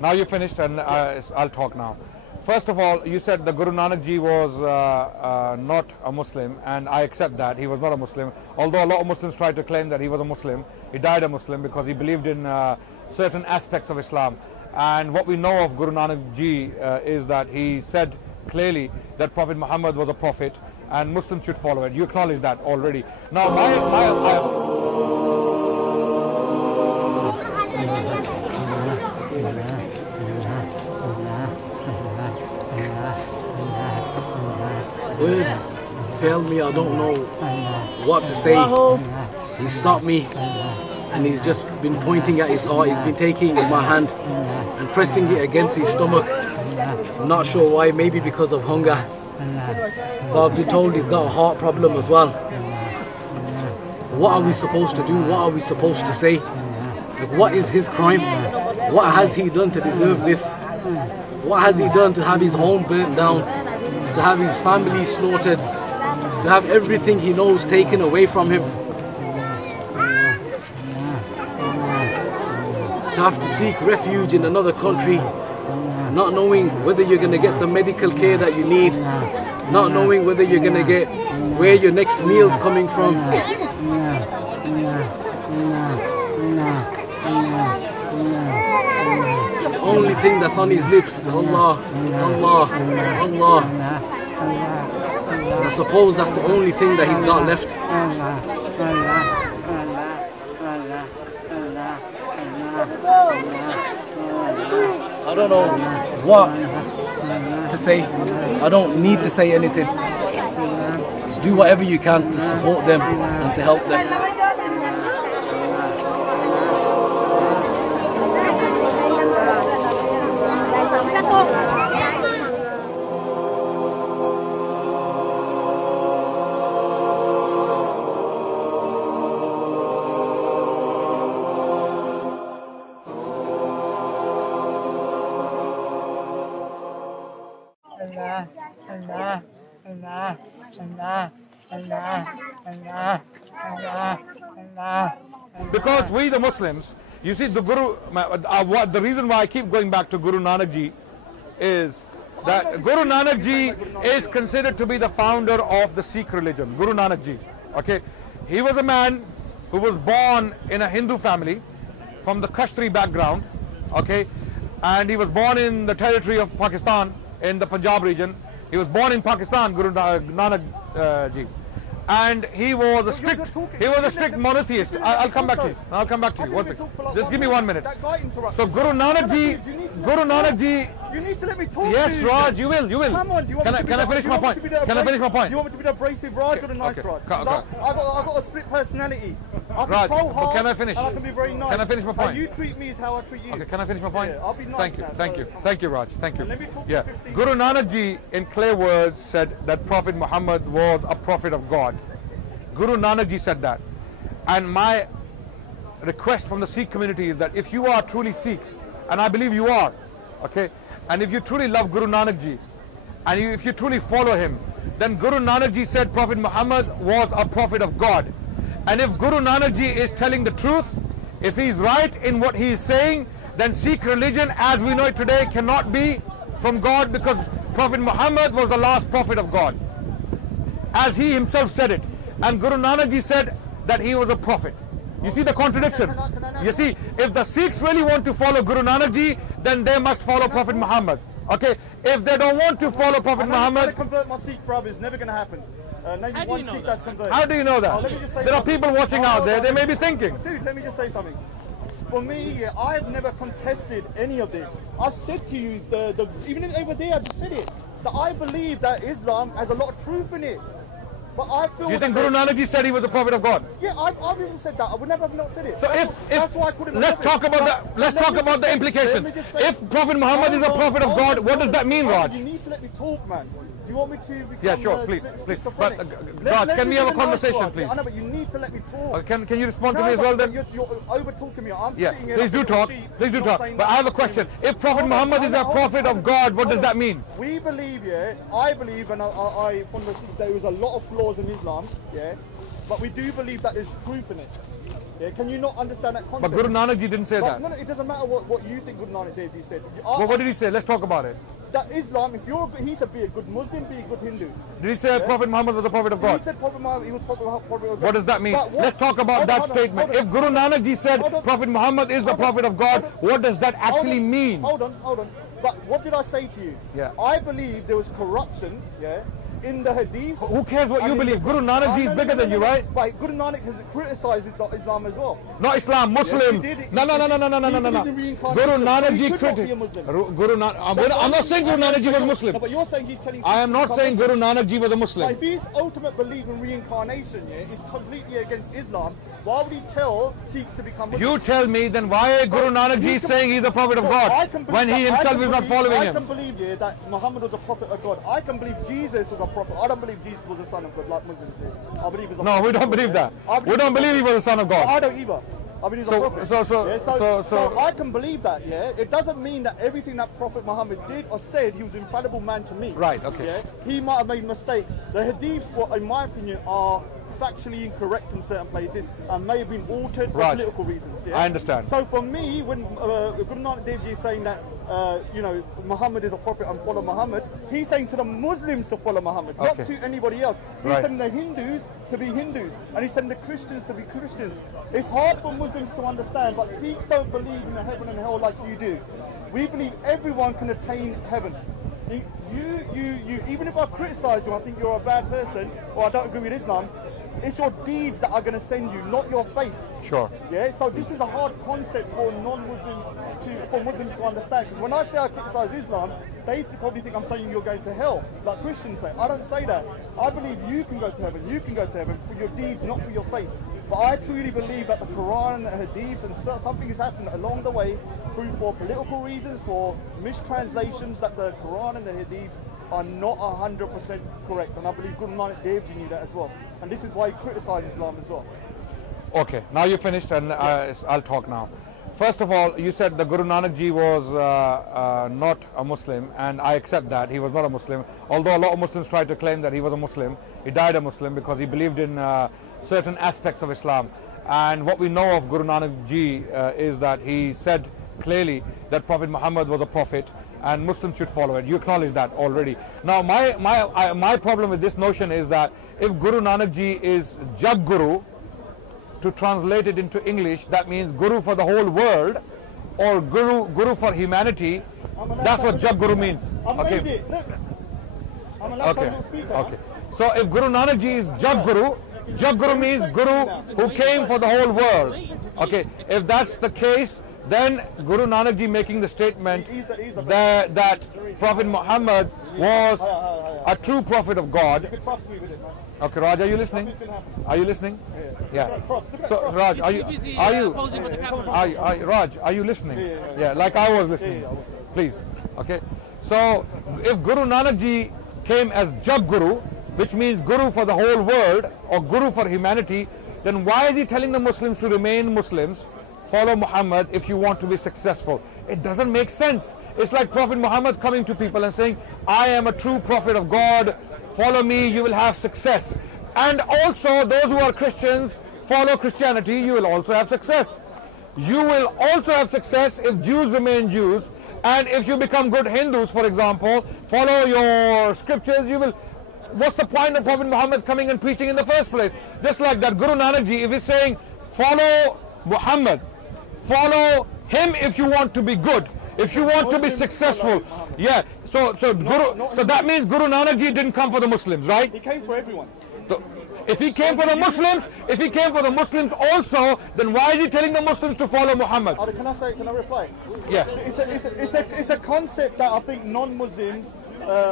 Now you finished, and I'll talk now. First of all, you said the Guru Nanak Ji was not a Muslim, and I accept that he was not a Muslim. Although a lot of Muslims try to claim that he was a Muslim, he died a Muslim because he believed in certain aspects of Islam. And what we know of Guru Nanak Ji is that he said clearly that Prophet Muhammad was a prophet, and Muslims should follow it. You acknowledge that already. Now, words fail me. I don't know what to say. He stopped me and he's just been pointing at his heart. He's been taking my hand and pressing it against his stomach. I'm not sure why, maybe because of hunger. But I've been told he's got a heart problem as well. What are we supposed to do? What are we supposed to say? Like, what is his crime? What has he done to deserve this? What has he done to have his home burnt down? To have his family slaughtered? To have everything he knows taken away from him? To have to seek refuge in another country, not knowing whether you're going to get the medical care that you need, not knowing whether you're going to get where your next meal's coming from. The only thing that's on his lips is Allah, Allah, Allah. I suppose that's the only thing that he's got left. I don't know what to say. I don't need to say anything. Just do whatever you can to support them and to help them. Because we the Muslims, you see the Guru, the reason why I keep going back to Guru Nanak Ji is that Guru Nanak Ji is considered to be the founder of the Sikh religion. Guru Nanak Ji, okay? He was a man who was born in a Hindu family from the Kashtri background, okay? And he was born in the territory of Pakistan, in the Punjab region. He was born in Pakistan, Guru Nanak Ji. And he was a strict monotheist. I'll come back to you. I'll come back to you. One second. Just give me 1 minute. So Guru Nanak Ji, you need to let me talk. Yes, Raj, you will. Come on, can I finish my point? Can I finish my point? You want me to be the abrasive Raj or the nice Raj? I've got a split personality. I can Raj, troll hard, can I finish? And I can be very nice. Can I finish my point? How you treat me is how I treat you. Okay, can I finish my point? Yeah, I'll be nice. Thank you, Raj. Thank you. Let me talk Yeah, for 15 Guru Nanak Ji, in clear words, said that Prophet Muhammad was a prophet of God. Guru Nanak Ji said that. And my request from the Sikh community is that if you are truly Sikhs, and I believe you are, okay, and if you truly love Guru Nanak Ji, and if you truly follow him, then Guru Nanak Ji said Prophet Muhammad was a prophet of God. And if Guru Nanak Ji is telling the truth, if he is right in what he is saying, then Sikh religion as we know it today cannot be from God, because Prophet Muhammad was the last prophet of God, as he himself said it. And Guru Nanak Ji said that he was a prophet. You see the contradiction? You see, if the Sikhs really want to follow Guru Nanak Ji, then they must follow Prophet Muhammad. Okay? If they don't want to follow Prophet Muhammad... I'm going to convert my Sikh brother. It's never going to happen. Maybe one Sikh that's converted. How do you know that? There are people watching out there. They may be thinking. Dude, let me just say something. For me, I've never contested any of this. I've said to you, even over there, I just said it, that I believe that Islam has a lot of truth in it. But I feel you think Guru Nanak Ji said he was a prophet of God? Yeah, I've even said that. I would never have not said it. So that's why I call him a let's talk about the implications. If Prophet Muhammad is a prophet of God, what does that mean, Raj? You need to let me talk, man. You want me to become yeah, sure, please. But Raj, can we have a conversation, please? I know, but you need to let me talk. Can you respond to me as well then? You're over talking me. I'm yeah, sitting here. Please do talk. Please do talk. But I have a question. If Prophet Muhammad is a prophet of God, what does that mean? We believe, I believe, and I there is a lot of flaws in Islam, but we do believe that there's truth in it. Yeah, can you not understand that concept? But Guru Nanak Ji didn't say that. No, it doesn't matter what you think Guru Nanak Dev Ji said. Well, what did he say? Let's talk about it. That Islam, if you're, he said be a good Muslim, be a good Hindu. Did he say Prophet Muhammad was a prophet of God? He said Prophet Muhammad, he was prophet of God. What does that mean? Let's talk about that statement. If Guru Nanak Ji said Prophet Muhammad is a prophet of God, what does that actually mean? Hold on. But what did I say to you? Yeah. I believe there was corruption, in the hadiths. Who cares what you believe? Guru Nanak Ji is bigger than you, right? Right, Guru Nanak has criticized Islam as well. Not Islam, Muslims. No. Guru Nanak Ji criticized. I'm not saying Guru Nanak Ji was Muslim. No, but you're saying he's telling. I am not saying Guru Nanak Ji was a Muslim. If his ultimate belief in reincarnation is completely against Islam, why would he tell Sikhs to become Muslims? You tell me then why Guru Nanak Ji is saying he's a prophet of God when he himself is not following him. I can believe that Muhammad was a prophet of God. I can believe Jesus was a prophet. I don't believe Jesus was a son of God like Muslims do. I believe he's a prophet. No, we don't believe that. We don't believe he was a son of God. I don't either. I believe he's a prophet. So I can believe that, It doesn't mean that everything that Prophet Muhammad did or said, he was an infallible man to me. Right, okay. He might have made mistakes. The hadiths, in my opinion, are factually incorrect in certain places and may have been altered for political reasons. I understand. So for me, when Guru Nanak Dev Ji is saying that Muhammad is a prophet and follow Muhammad, he's saying to the Muslims to follow Muhammad, not to anybody else. He's telling the Hindus to be Hindus and he's telling the Christians to be Christians. It's hard for Muslims to understand, but Sikhs don't believe in heaven and hell like you do. We believe everyone can attain heaven. You even if I criticize you, I think you're a bad person or I don't agree with Islam, it's your deeds that are going to send you, not your faith. Sure. Yeah. So this is a hard concept for non-Muslims for Muslims to understand. Because when I say I criticize Islam, they probably think I'm saying you're going to hell, like Christians say. I don't say that. I believe you can go to heaven. You can go to heaven for your deeds, not for your faith. But I truly believe that the Quran and the Hadiths and something has happened along the way, for political reasons, for mistranslations, that the Quran and the Hadiths are not 100% correct. And I believe Guru Nanak Dev Ji knew that as well. And this is why he criticized Islam as well. Okay, now you finished and I'll talk now. First of all, you said the Guru Nanak Ji was not a Muslim, and I accept that he was not a Muslim. Although a lot of Muslims try to claim that he was a Muslim, he died a Muslim because he believed in certain aspects of Islam. And what we know of Guru Nanak Ji is that he said clearly that Prophet Muhammad was a prophet and Muslims should follow it. You acknowledge that already. Now my problem with this notion is that if Guru Nanak Ji is Jag Guru, to translate it into English, that means Guru for the whole world or Guru for humanity. That's what Jag Guru means. Okay. Okay. So if Guru Nanak Ji is Jag Guru means Guru who came for the whole world. Okay. If that's the case, then Guru Nanak Ji making the statement that Prophet Muhammad was a true prophet of God. Okay, Raj, are you listening? Are you listening? Yeah. So, Raj, Raj, are you listening? Yeah, like I was listening. Please. Okay. So, if Guru Nanak Ji came as Jag Guru, which means Guru for the whole world or Guru for humanity, then why is he telling the Muslims to remain Muslims, follow Muhammad if you want to be successful? It doesn't make sense. It's like Prophet Muhammad coming to people and saying, I am a true prophet of God, follow me, you will have success. And also those who are Christians, follow Christianity, you will also have success. You will also have success if Jews remain Jews, and if you become good Hindus, for example, follow your scriptures, you will. What's the point of Prophet Muhammad coming and preaching in the first place? Just like that Guru Nanak Ji, if he's saying follow Muhammad, follow him if you want to be good, if you want to be successful. Yeah. So that means Guru Nanak Ji didn't come for the Muslims, right? He came for everyone. If he came for the Muslims, also, then why is he telling the Muslims to follow Muhammad? Can I reply? Yeah. It's a concept that I think non-Muslims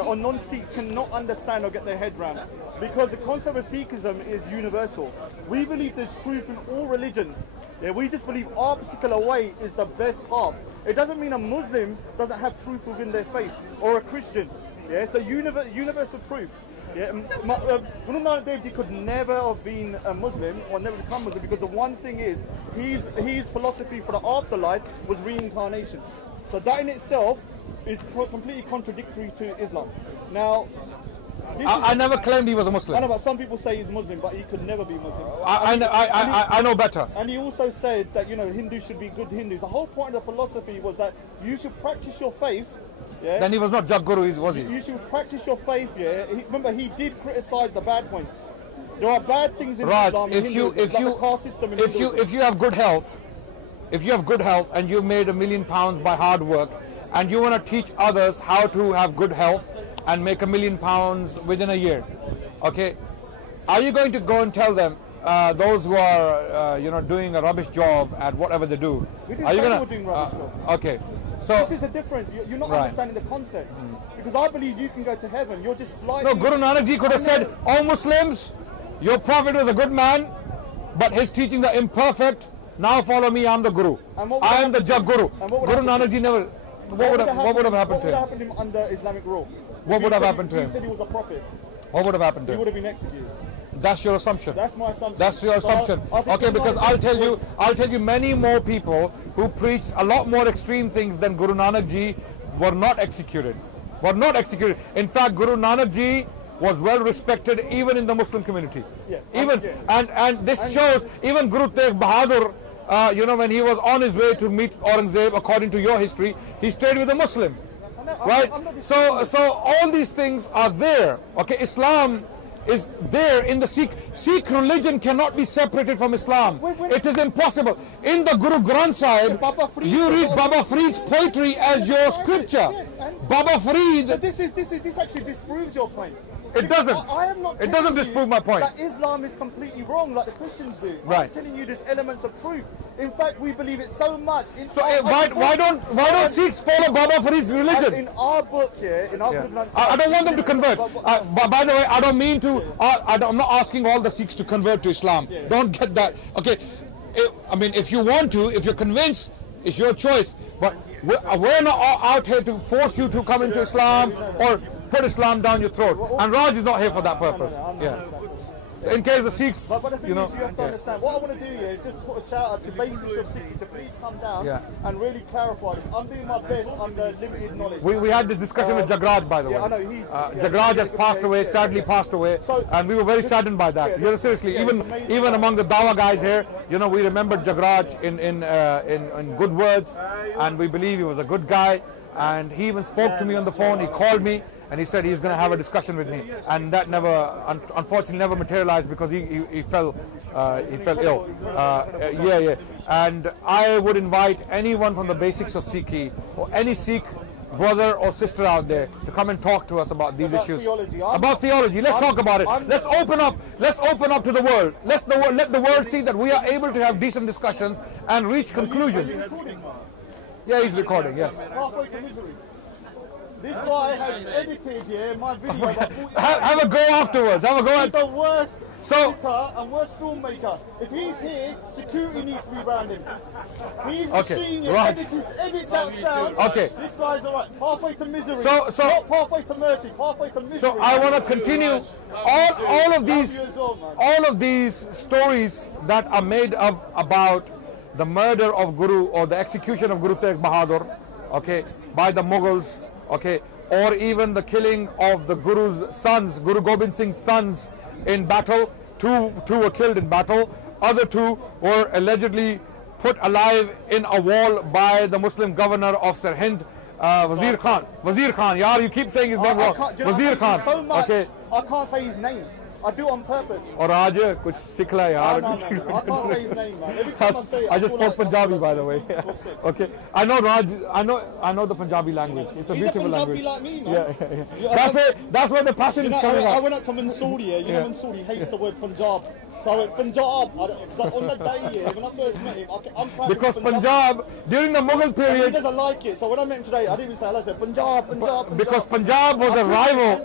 or non-Sikhs cannot understand or get their head around, because the concept of Sikhism is universal. We believe there's truth in all religions. Yeah, we just believe our particular way is the best path. It doesn't mean a Muslim doesn't have truth within their faith, or a Christian. Yeah, so universal truth. Yeah, Guru Nanak Dev Ji could never have been a Muslim or never become Muslim, because the one thing is his philosophy for the afterlife was reincarnation. So that in itself is completely contradictory to Islam. Now, I never claimed he was a Muslim. I know, but some people say he's Muslim, but he could never be Muslim. I know better. And he also said that, you know, Hindus should be good Hindus. The whole point of the philosophy was that you should practice your faith. Yeah. Then he was not Jagguru, was he? You should practice your faith. Yeah. Remember, he did criticize the bad points. There are bad things in Islam. If you have good health, and you've made £1 million by hard work, and you want to teach others how to have good health and make £1 million within a year, okay? Are you going to go and tell them, those who are, doing a rubbish job at whatever they do? Are you going to? Doing rubbish job. Okay. So this is the difference. You're not understanding the concept. Because I believe you can go to heaven. You're just slightly. No, Guru Nanak Ji could have said, "Oh Muslims, your prophet was a good man, but his teachings are imperfect. Now follow me. I'm the Guru. I am the Jagguru." Guru Nanak Ji never. What would have happened to him? What would have happened to him under Islamic rule? What would have happened to him? He said he was a prophet. What would have happened to him? He would have been executed. That's your assumption. That's my assumption. That's your assumption. Okay, because I'll tell you many more people who preached a lot more extreme things than Guru Nanak Ji were not executed. In fact, Guru Nanak Ji was well respected even in the Muslim community. And this shows even Guru Tegh Bahadur, when he was on his way to meet Aurangzeb, according to your history, he stayed with a Muslim. Right? So all these things are there. Okay, Islam is there in the Sikh religion cannot be separated from Islam. It is impossible. In the Guru Granth Sahib, you read Baba Farid's poetry as your scripture. Baba Farid. So this actually disproves your point. It doesn't. It doesn't disprove my point. That Islam is completely wrong, like the Christians do. Right. I'm telling you, there's elements of truth. In fact, we believe it so much. So why don't Sikhs follow Baba Farid's religion? In our book here, in our Guru Granth Sahib, I don't want them to convert. By the way, I don't mean to. I'm not asking all the Sikhs to convert to Islam. Don't get that. Okay. If you want to, if you're convinced, it's your choice. But we're not out here to force you to come into Islam or put Islam down your throat. And Raj is not here for that purpose. In case the Sikhs, but the thing is, you have to understand. What I want to do here is just put a shout out to basics of Sikh to please come down and really clarify this. I'm doing my best under limited knowledge. We had this discussion with Jagraj, by the way. I know he's. Jagraj has passed away, sadly passed away, and we were very saddened by that. Seriously, even among the Dawah guys here, we remembered Jagraj in good words, and we believe he was a good guy. And he even spoke to me on the phone. He called me. And he said he was going to have a discussion with me, and that unfortunately never materialized because he fell ill. And I would invite anyone from the basics of Sikhi or any Sikh brother or sister out there to come and talk to us about these issues. About theology. Let's talk about it. Let's open up to the world. Let the world see that we are able to have decent discussions and reach conclusions. Yeah, he's recording. Yes. This guy has edited my video. Have a go afterwards. He's the worst editor and worst filmmaker. If he's here, security needs to be around him. He's machine edits out sound. Okay. This guy's alright. Halfway to misery. So not halfway to mercy. Halfway to misery. So I want to continue all of these stories that are made up about the murder of Guru or the execution of Guru Tegh Bahadur, okay, by the Mughals. Okay, or even the killing of the Guru's sons, Guru Gobind Singh's sons in battle. Two were killed in battle. Other two were allegedly put alive in a wall by the Muslim governor of Sirhind, Wazir Khan. Wazir Khan, yaar, you keep saying his name wrong. Wazir Khan. So much, okay. I can't say his name. I do on purpose. Or Raj, kuch sikh la yaar. No. I can't say his name, man. Every time I say it, I just spoke Punjabi, by the way. Okay. I know Raj. I know the Punjabi language. It's a beautiful language. He's a Punjabi like me, man. That's where the passion is coming out. I went up to Mansouri here. You know Mansouri hates the word Punjab. So I went Punjab. Because on the day here, when I first met him, I'm proud because Punjab, during the Mughal period, he doesn't like it. So when I met him today, I didn't even say hello. I said Punjab. Because Punjab was a rival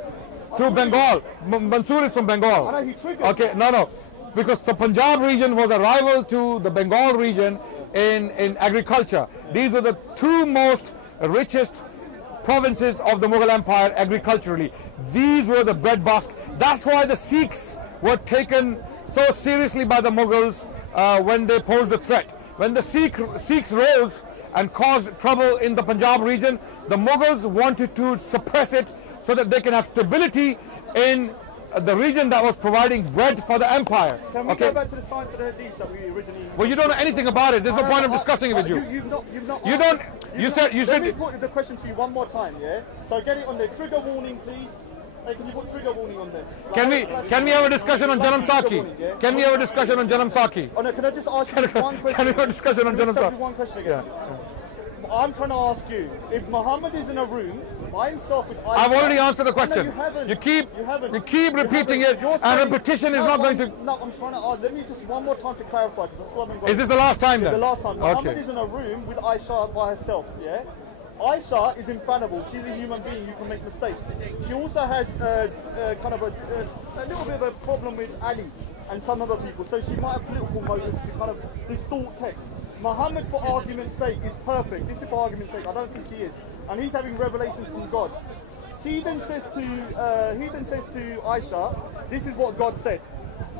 to Bengal. Mansoor is from Bengal. I know, he triggered. Okay, no. Because the Punjab region was a rival to the Bengal region in agriculture. These were the two most richest provinces of the Mughal Empire agriculturally. These were the breadbasket. That's why the Sikhs were taken so seriously by the Mughals when they posed a threat. When the Sikhs rose and caused trouble in the Punjab region, the Mughals wanted to suppress it so that they can have stability in the region that was providing bread for the empire. Can we go back to the science of the hadith that we originally... Well, you don't know anything about it. There's no point of discussing it with you. You've not You don't... You said... Let me put the question to you one more time, yeah? So get it on there. Trigger warning, please. Hey, can you put trigger warning on there? Can we have a discussion on Janam Saki? Can we have a discussion on Janam Saki? Oh no, can I just ask you one question? Can we have a discussion on Janam Saki? One question again. I'm trying to ask you, if Muhammad is in a room by himself with Aisha... I've already answered the question. No, you haven't. You keep repeating it, and repetition is not going to... No, I'm trying to ask, let me just one more time to clarify, because that's what I've been going. Is this the last time then? The last time. Muhammad is in a room with Aisha by herself, yeah? Aisha is infallible. She's a human being. You can make mistakes. She also has kind of a little bit of a problem with Ali and some other people. So she might have political motives to kind of distort text. Muhammad, for argument's sake, is perfect. This is for argument's sake. I don't think he is, and he's having revelations from God. He then says to Aisha, "This is what God said."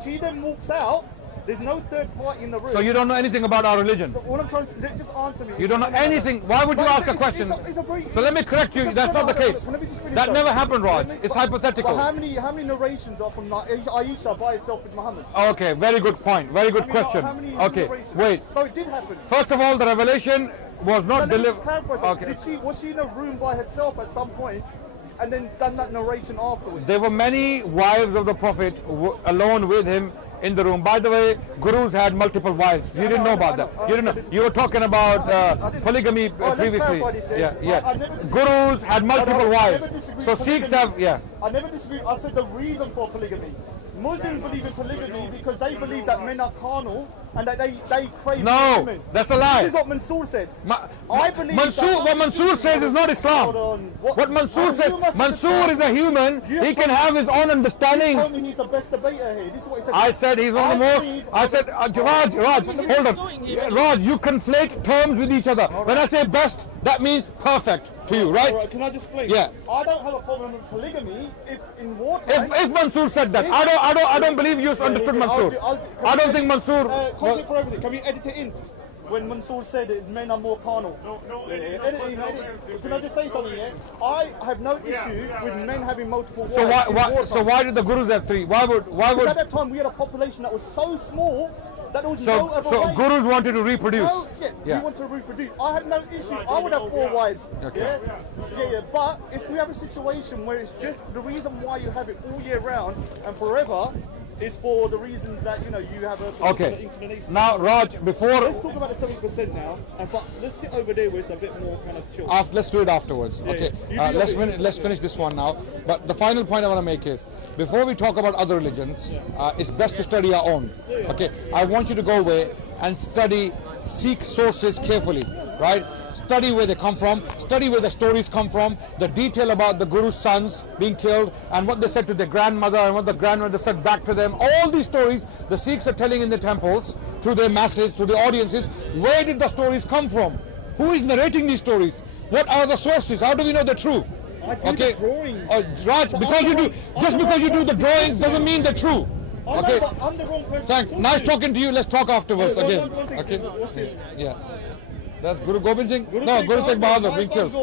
She then walks out. There's no third party in the room. So you don't know anything about our religion? All I'm trying to just answer me. You don't know anything. Why would you ask a question? So let me correct you. That's not the case. That never happened, Raj. It's hypothetical. But how many narrations are from Aisha by herself with Muhammad? Okay, very good point. Very good question. Okay, wait. So it did happen. First of all, the revelation was not delivered. Okay. Was she in a room by herself at some point? And then done that narration afterwards? There were many wives of the Prophet alone with him in the room. By the way, gurus had multiple wives. You didn't know about that. You didn't know. You were talking about polygamy previously. Yeah. Gurus had multiple wives. So Sikhs have, I never disagreed. I said the reason for polygamy. Muslims believe in polygamy because they believe that men are carnal and that they crave women. No, that's a lie. This is what Mansoor said. I believe what Mansoor says is not Islam. What Mansoor says, Mansoor is a human. He can have his own understanding. You told me he's the best debater here. This is what he said. I said he's one of the most. I said, Raj, hold on. Raj, you conflate terms with each other. When I say best, that means perfect to you, right? Can I just explain? Yeah. I don't have a problem with polygamy if in wartime. If Mansoor said that, I don't believe you understood Mansoor. I don't think Mansoor. Content for everything. Can we edit it in? When Mansoor said that men are more carnal. Edit. Can I just say something here? I have no issue with men having multiple wives. So why did the Gurus have three? Why would? At that time we had a population that was so small that there was no other way. Gurus wanted to reproduce. We want to reproduce. I have no issue. I would have 4 wives. Okay. Yeah. But if we have a situation where it's just the reason why you have it all year round and forever is for the reasons that you have a inclination. Now, Raj, before let's talk about the 70% now, but let's sit over there where it's a bit more kind of chill. Let's do it afterwards. Let's finish this one now. But the final point I want to make is, before we talk about other religions, it's best to study our own. Okay, I want you to go away and study Sikh sources carefully. Right? Study where they come from, study where the stories come from, the detail about the Guru's sons being killed and what they said to their grandmother and what the grandmother said back to them. All these stories the Sikhs are telling in the temples to their masses, to the audiences. Where did the stories come from? Who is narrating these stories? What are the sources? How do we know they're true? Okay, Raj, because you do the drawings doesn't mean they're true. Okay. I'm the wrong person. Thanks. Nice talking to you. Let's talk afterwards again. Okay. What's this? Yeah. That's Guru Gobind Singh? No, Guru Tegh Bahadur being killed.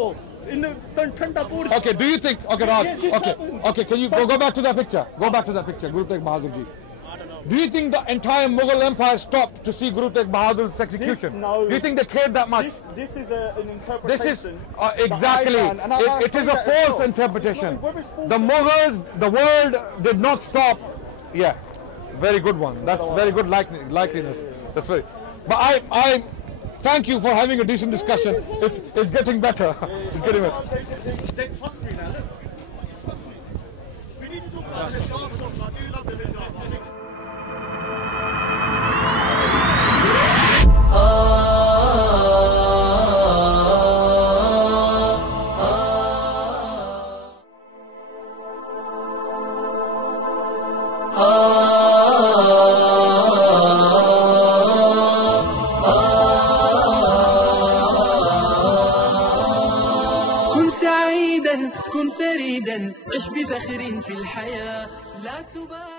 Okay, do you think, Raj, okay, can you go back to that picture? Go back to that picture, Guru Tegh Bahadur ji. Do you think the entire Mughal Empire stopped to see Guru Tegh Bahadur's execution? No. Do you think they cared that much? This is an interpretation. This is, exactly, it is a false interpretation. The Mughals, the world did not stop. Yeah, very good one. That's very good likeliness. That's very, but I thank you for having a decent discussion. It's getting better. It's getting better. They trust me now. Look. Trust me. We need to talk about the hijab. I do love the hijab. كن فريدا عش بفخر في الحياة لا تبالي